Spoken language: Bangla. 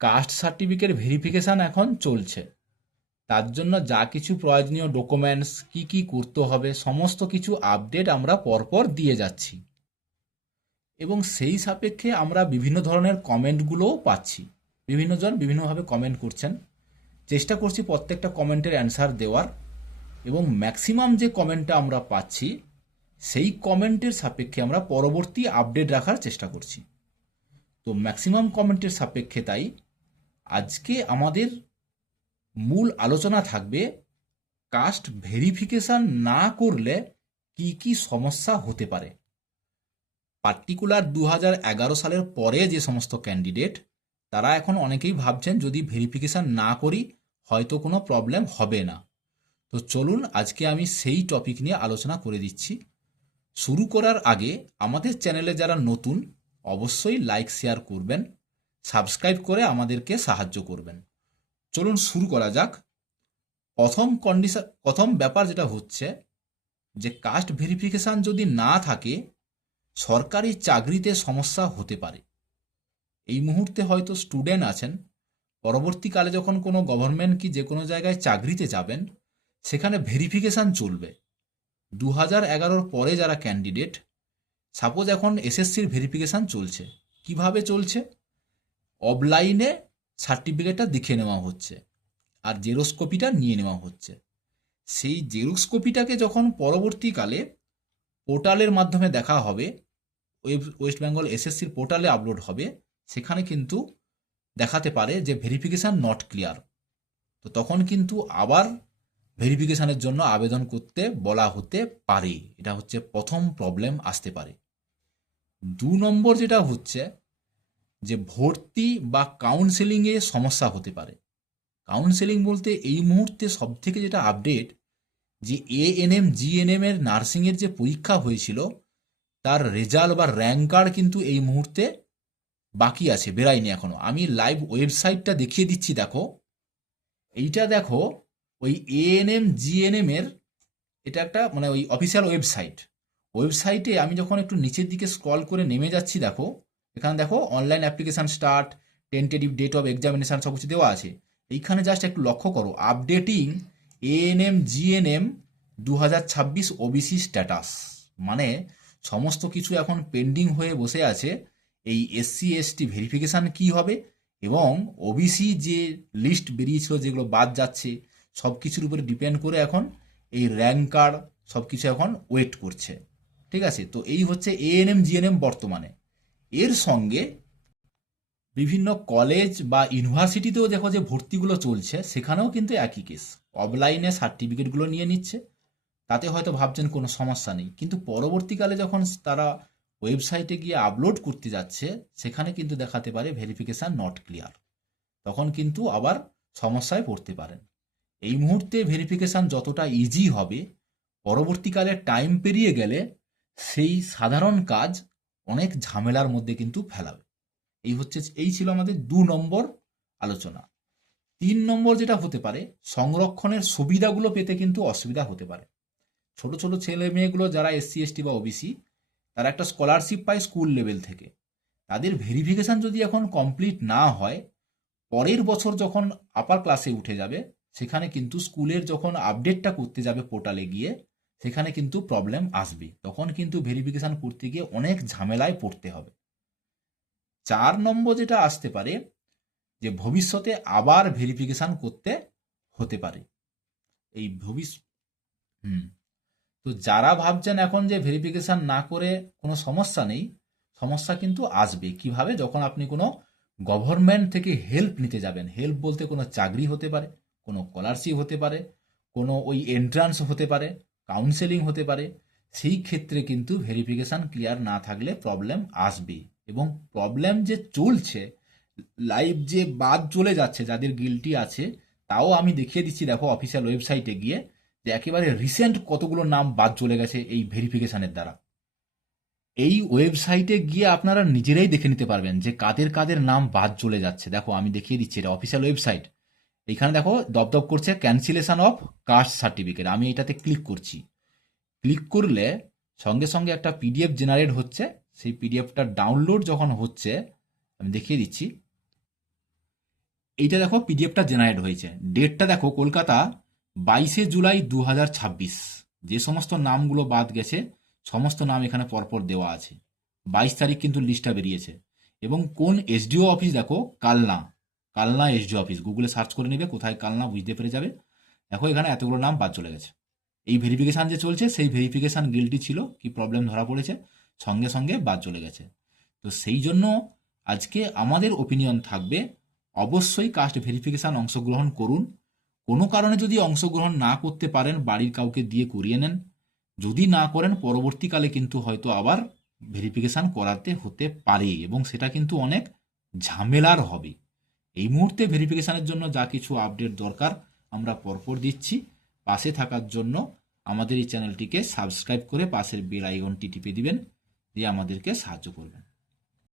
কাস্ট সার্টিফিকেট ভেরিফিকেশান এখন চলছে। তার জন্য যা কিছু প্রয়োজনীয় ডকুমেন্টস কি কি করতে হবে সমস্ত কিছু আপডেট আমরা পরপর দিয়ে যাচ্ছি, এবং সেই সাপেক্ষে আমরা বিভিন্ন ধরনের কমেন্টগুলোও পাচ্ছি। বিভিন্নজন বিভিন্নভাবে কমেন্ট করছেন, চেষ্টা করছি প্রত্যেকটা কমেন্টের অ্যান্সার দেওয়ার, এবং ম্যাক্সিমাম যে কমেন্টটা আমরা পাচ্ছি সেই কমেন্টের সাপেক্ষে আমরা পরবর্তী আপডেট রাখার চেষ্টা করছি। তো ম্যাক্সিমাম কমেন্টের সাপেক্ষে তাই আজকে আমাদের মূল আলোচনা থাকবে কাস্ট ভেরিফিকেশন না করলে কি কি সমস্যা হতে পারে। পার্টিকুলার 2011 সালের পরে যে সমস্ত ক্যান্ডিডেট, তারা এখন অনেকেই ভাবছেন যদি ভেরিফিকেশন না করি হয়তো কোনো প্রবলেম হবে না। তো চলুন আজকে আমি সেই টপিক নিয়ে আলোচনা করে দিচ্ছি। শুরু করার আগে আমাদের চ্যানেলে যারা নতুন অবশ্যই লাইক শেয়ার করবেন, সাবস্ক্রাইব করে আমাদেরকে সাহায্য করবেন। চলুন শুরু করা যাক। প্রথম ব্যাপার যেটা হচ্ছে যে কাস্ট ভেরিফিকেশন যদি না থাকে সরকারি চাকরিতে সমস্যা হতে পারে। এই মুহূর্তে হয়তো স্টুডেন্ট আছেন, পরবর্তীকালে যখন কোনো গভর্নমেন্ট কি যে কোনো জায়গায় চাকরিতে যাবেন সেখানে ভেরিফিকেশান চলবে। 2011 পরে যারা ক্যান্ডিডেট, সাপোজ এখন এসএসসির ভেরিফিকেশান চলছে, কিভাবে চলছে? অফলাইনে সার্টিফিকেটটা দেখে নেওয়া হচ্ছে আর জেরক্স কপিটা নিয়ে নেওয়া হচ্ছে। সেই জেরক্স কপিটাকে যখন পরবর্তীকালে পোর্টালের মাধ্যমে দেখা হবে, ওয়েস্ট বেঙ্গল এসএসসির পোর্টালে আপলোড হবে, সেখানে কিন্তু দেখাতে পারে যে ভেরিফিকেশান নট ক্লিয়ার। তো তখন কিন্তু আবার ভেরিফিকেশানের জন্য আবেদন করতে বলা হতে পারে। এটা হচ্ছে প্রথম প্রবলেম আসতে পারে। 2 নম্বর যেটা হচ্ছে যে ভর্তি বা কাউন্সেলিংয়ে সমস্যা হতে পারে। কাউন্সেলিং বলতে এই মুহূর্তে সবথেকে যেটা আপডেট, যে এএনএম জিএনএম এর নার্সিংয়ের যে পরীক্ষা হয়েছিল তার রেজাল্ট বা র্যাঙ্ক কার্ড কিন্তু এই মুহূর্তে বাকি আছে, বেরায়নি এখনো। আমি লাইভ ওয়েবসাইটটা দেখিয়ে দিচ্ছি, দেখো এইটা দেখো, ওই এএনএম জিএনএম এর এটা একটা মানে ওই অফিসিয়াল ওয়েবসাইটে আমি যখন একটু নিচের দিকে স্ক্রল করে নেমে যাচ্ছি, দেখো এখানে দেখো online application start, tentative date of examination সব কিছু দেওয়া আছে। এইখানে জাস্ট একটু লক্ষ্য করো, updating ANM GNM 2026 OBC status, মানে সমস্ত কিছু এখন পেন্ডিং হয়ে বসে আছে। এই এসসি এসটি ভেরিফিকেশান কি হবে এবং ওবিসি যে লিস্ট বেরিয়েছিল যেগুলো বাদ যাচ্ছে, সব কিছুর উপরে ডিপেন্ড করে এখন এই র্যাঙ্ক কার্ড সব কিছু এখন ওয়েট করছে। ঠিক আছে, তো এই হচ্ছে এএনএম জিএনএম বর্তমানে। এর সঙ্গে বিভিন্ন কলেজ বা ইউনিভার্সিটিতেও দেখো যে ভর্তিগুলো চলছে, সেখানেও কিন্তু একই কেস, অফলাইনে সার্টিফিকেটগুলো নিয়ে নিচ্ছে। তাতে হয়তো ভাবছেন কোনো সমস্যা নেই, কিন্তু পরবর্তীকালে যখন তারা ওয়েবসাইটে গিয়ে আপলোড করতে যাচ্ছে সেখানে কিন্তু দেখাতে পারে ভেরিফিকেশান নট ক্লিয়ার। তখন কিন্তু আবার সমস্যায় পড়তে পারেন। এই মুহূর্তে ভেরিফিকেশান যতটা ইজি হবে, পরবর্তীকালে টাইম পেরিয়ে গেলে সেই সাধারণ কাজ অনেক ঝামেলার মধ্যে কিন্তু ফেলাবে। এই ছিল আমাদের 2 নম্বর আলোচনা। 3 নম্বর যেটা হতে পারে, সংরক্ষণের সুবিধাগুলো পেতে কিন্তু অসুবিধা হতে পারে। ছোট ছোট ছেলে মেয়েগুলো যারা এসসি এসটি বা ওবিসি, তারা একটা স্কলারশিপ পায় স্কুল লেভেল থেকে। তাদের ভেরিফিকেশান যদি এখন কমপ্লিট না হয়, পরের বছর যখন আপার ক্লাসে উঠে যাবে সেখানে কিন্তু স্কুলের যখন আপডেটটা করতে যাবে পোর্টালে গিয়ে, সেখানে কিন্তু প্রবলেম আসবে। তখন কিন্তু ভেরিফিকেশান করতে গিয়ে অনেক ঝামেলায় পড়তে হবে। 4 নম্বর যেটা আসতে পারে, যে ভবিষ্যতে আবার ভেরিফিকেশান করতে হতে পারে। এই হুম, তো যারা ভাবছেন এখন যে ভেরিফিকেশান না করে কোনো সমস্যা নেই, সমস্যা কিন্তু আসবে। কিভাবে? যখন আপনি কোনো গভর্নমেন্ট থেকে হেল্প নিতে যাবেন। হেল্প বলতে কোনো চাকরি হতে পারে, কোনো স্কলারশিপ হতে পারে, কোনো ওই এন্ট্রান্স হতে পারে, কাউন্সেলিং হতে পারে। সেই ক্ষেত্রে কিন্তু ভেরিফিকেশান ক্লিয়ার না থাকলে প্রবলেম আসবে। এবং প্রবলেম যে চলছে, লাইভ যে বাদ চলে যাচ্ছে যাদের গিল্টি আছে, তাও আমি দেখিয়ে দিচ্ছি, দেখো অফিসিয়াল ওয়েবসাইটে গিয়ে, যে একেবারে রিসেন্ট কতগুলো নাম বাদ চলে গেছে এই ভেরিফিকেশনের দ্বারা। এই ওয়েবসাইটে গিয়ে আপনারা নিজেরাই দেখে নিতে পারবেন যে কাদের কাদের নাম বাদ চলে যাচ্ছে। দেখো আমি দেখিয়ে দিচ্ছি, এটা অফিসিয়াল ওয়েবসাইট। এখানে দেখো দপদপ করছে ক্যান্সেলেশন অফ কাস্ট সার্টিফিকেট। আমি এটাতে ক্লিক করছি। ক্লিক করলে সঙ্গে সঙ্গে একটা পিডিএফ জেনারেট হচ্ছে। সেই পিডিএফটা ডাউনলোড যখন হচ্ছে, আমি দেখিয়ে দিচ্ছি, এইটা দেখো পিডিএফটা জেনারেট হয়েছে, ডেটটা দেখো কলকাতা 22শে জুলাই 2026। যে সমস্ত নামগুলো বাদ গেছে সমস্ত নাম এখানে পরপর দেওয়া আছে। 22 তারিখ কিন্তু লিস্টটা বেরিয়েছে। এবং কোন এসডিও অফিস দেখো, কালনা, কালনা এসডিও অফিস, গুগলে সার্চ করে নেবে কোথায় কালনা, বুঝতে পেরে যাবে। দেখো এখানে এতগুলো নাম বাদ চলে গেছে। এই ভেরিফিকেশান যে চলছে সেই ভেরিফিকেশান গিল্টি ছিল, কি প্রবলেম ধরা পড়েছে, সঙ্গে সঙ্গে বাদ চলে গেছে। তো সেই জন্য আজকে আমাদের ওপিনিয়ন থাকবে, অবশ্যই কাস্ট ভেরিফিকেশান অংশগ্রহণ করুন। কোনো কারণে যদি অংশগ্রহণ না করতে পারেন বাড়ির কাউকে দিয়ে করিয়ে নেন। যদি না করেন পরবর্তীকালে কিন্তু হয়তো আবার ভেরিফিকেশান করাতে হতে পারে, এবং সেটা কিন্তু অনেক ঝামেলার হবে। এই মুহূর্তে ভেরিফিকেশানের জন্য যা কিছু আপডেট দরকার আমরা পরপর দিচ্ছি। পাশে থাকার জন্য আমাদের এই চ্যানেলটিকে সাবস্ক্রাইব করে পাশের বেল আইকনটি টিপে দিবেন, দিয়ে আমাদেরকে সাহায্য করবেন।